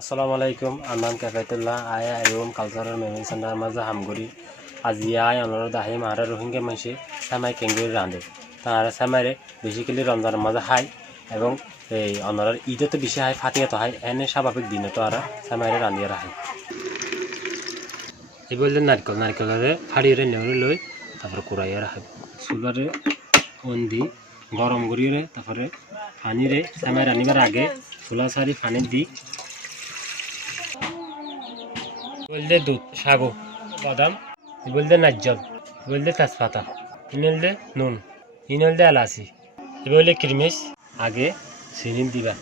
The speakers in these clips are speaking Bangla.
আসসালামু আলাইকুম। আমার নাম কেফায়তুল্লাহ। আয় আইম কালচারাল মেমোরি সেন্টার মাঝে হামগুড়ি আজি আয় অনর দাহি মারা রোহিঙ্গা মাইসে সামাই কেঙ্গুরি রাঁধে তারা সামাইরে বেসিক্যালি রমজানের মাঝে হাই এবং এই অনরের ঈদে তো বেশি হাই ফাটিয়ে তো হাই এনে স্বাভাবিক দিনে তো আর সামাইরে রাঁধিয়ে রাখে এই বললে নারকেলের ফাড়িয়ে নেওয়ারে লই তারপরে কুড়াইয়ে রাখে চুলারে দি গরম করিয়ে তারপরে পানিরে সামাই রাঁধিবার আগে চুলা সারি পানি দি বলতে দুধ সাগু বাদাম বলতে নাজ্জল বলতে তেজপাতা ইনলদে নুন ইনলদে এলাচি বললে কিরমিশ আগে চিনি দিবা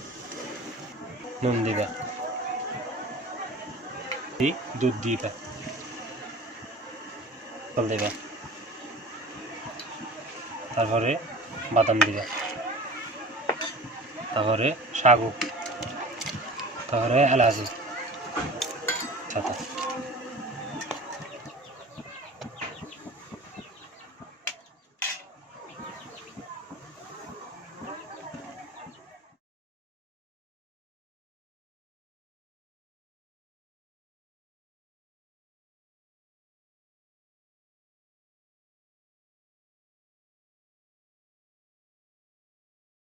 নুন দিবা দুধ দিবা জল দিবা তারপরে বাদাম দিবা তারপরে সাগু তারপরে এলাচি